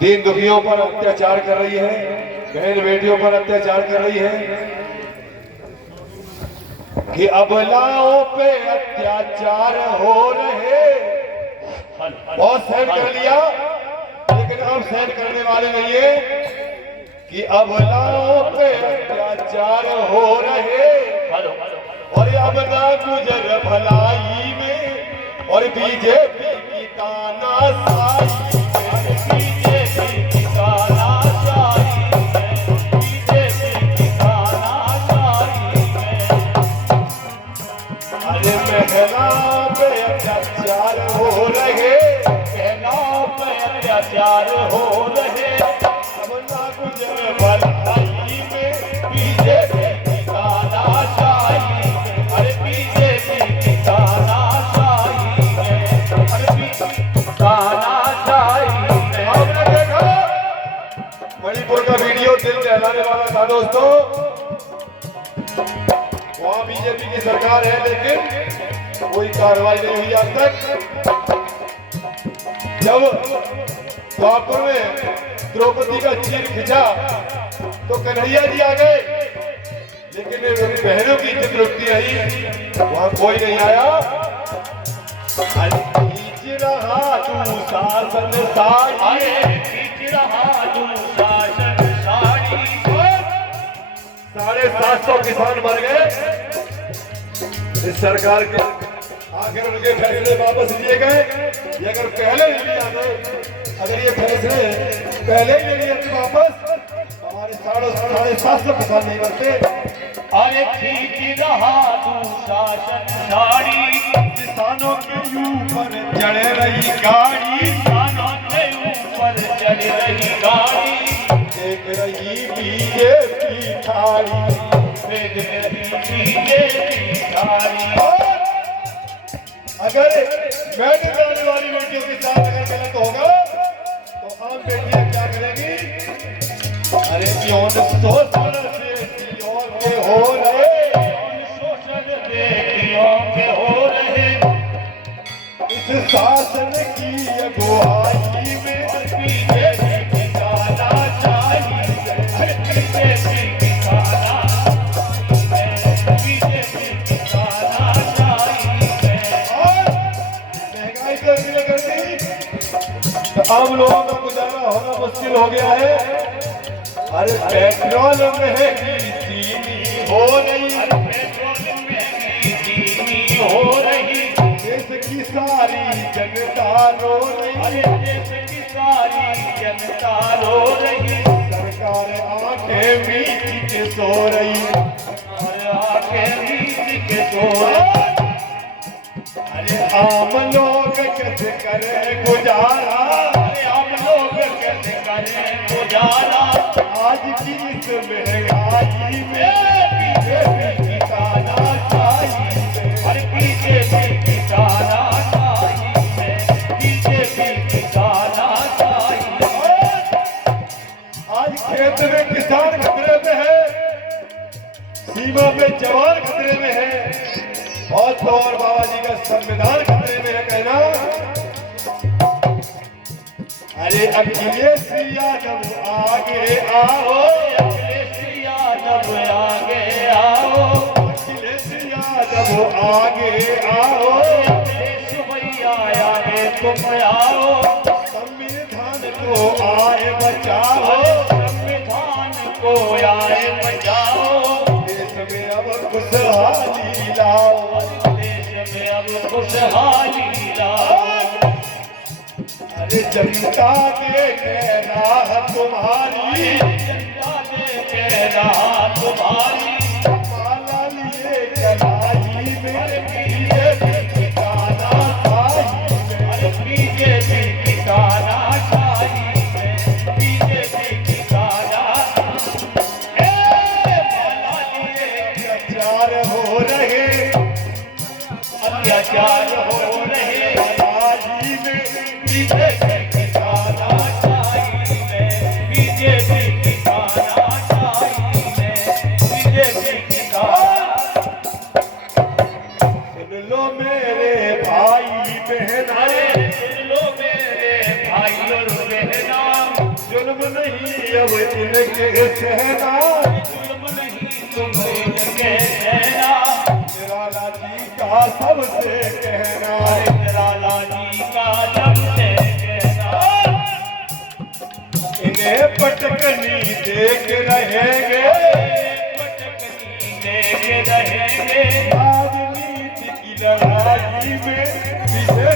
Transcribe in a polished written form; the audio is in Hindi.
दीन दुखियों पर अत्याचार कर रही है, बहन बेटियों पर अत्याचार कर रही है कि अबलाओं पे अत्याचार हो रहे। बहुत सहन कर लिया, लेकिन अब सहन करने वाले नहीं है कि अबलाओं पे अत्याचार हो रहे और अब ना गुजर भलाई में और बीजेपी की तानाशाही में, बीजेपी की तानाशाही में, बीजेपी की तानाशाही में। अरे महिलाओं पे अत्याचार हो रहे, महिलाओं पे अत्याचार हो रहे, अब ना गुजर भलाई में बीजेपी की तानाशाही में, अरे बीजेपी की तानाशाही में, अरे तानाशाही में। आपने देखा मणिपुर का वीडियो, दिल दहलाने वाला था दोस्तों। वहां बीजेपी की सरकार है, लेकिन कोई कार्रवाई नहीं हुई आज तक। जब द्वापर में द्रौपदी का चीर खिंचा तो कन्हैया जी आ गए, लेकिन बहनों की इज्जत रुकती रही, वहां कोई नहीं आया। खींच रहा तू शासन साड़ी, खींच रहा तू शासन साड़ी। 750 किसान मर गए इस सरकार के, आखिर उनके फैसले वापस लिए गए। ये अगर पहले नहीं लिया तो, अगर ये फैसले पहले ही नहीं लिए थे वापस, हमारे 750 किसान नहीं मरते। अरे खींच रहा तू शासन साड़ी, किसानों के ऊपर चढ़ रही गाड़ी, किसानों के ऊपर चढ़ रही गाड़ी, देख रही बीजेपी थारी, देख रही बीजेपी थारी। अगर मैंने जाने वाली बेटियों के साथ अगर गलत होगा तो आम बेटियां क्या करेंगी? अरे क्यों शोषण से क्यों के हो रहे, शोषण देखियों के हो रहे, इस शासन की अगुवाई में बीजेपी की तानाशाही में, बीजेपी की तानाशाही में, बीजेपी की तानाशाही में। और महंगाई तो इतनी करती तो आम लोगों का गुजारा होना मुश्किल हो गया है। अरे पेट्रोल महंगी चीनी हो रही, पेट्रोल महंगी चीनी हो रही, देश की सारी जनता रो रही, अरे देश की सारी जनता रो रही, सरकार आंखें मीच के सो रही, आंखें मीच के सो रही। अरे आम लोग कैसे करे गुजारा, अरे आम लोग कैसे करें गुजारा, आज की इस महंगाई में बीजेपी की तानाशाही में, अरे बीजेपी की तानाशाही में, बीजेपी की तानाशाही में। आज खेत में किसान खतरे में है, सीमा पे जवान खतरे में है, और तो और बाबा जी का संविधान खतरे में है कहना। अरे अखिलेश यादव आगे आओ, अखिलेश यादव आगे आओ, अखिलेश यादव आगे आओ, अखिलेश भैया आगे तुम आओ, संविधान को आए बचाओ, संविधान को आए बचाओ, देश में अब खुशहाली लाओ, देश में अब खुशहाली लाओ। अरे जनता देखे राह तुम्हारी, जनता देखे राह तुम्हारी, माला लिए कलाई में बीजेपी की तानाशाही में, अरे बीजेपी की तानाशाही में, बीजेपी की तानाशाही में। अत्याचार हो रहे, अत्याचार हो रहे, हाजी में बीजेपी की तानाशाही में, बीजेपी की तानाशाही में, बीजेपी की तानाशाही। सुन लो मेरे भाई बहन, अरे सुन लो मेरे भाई और बहना, नहीं अब इनके सहना, जुल्म नहीं तुम्हें इनके सहना। निराला जी का सबसे कहना, निराला जी का सबसे कहना। इन्हें पटकनी देख रहेंगे, पटकनी देख रहेंगे। राजनीति की लड़ाई में विजय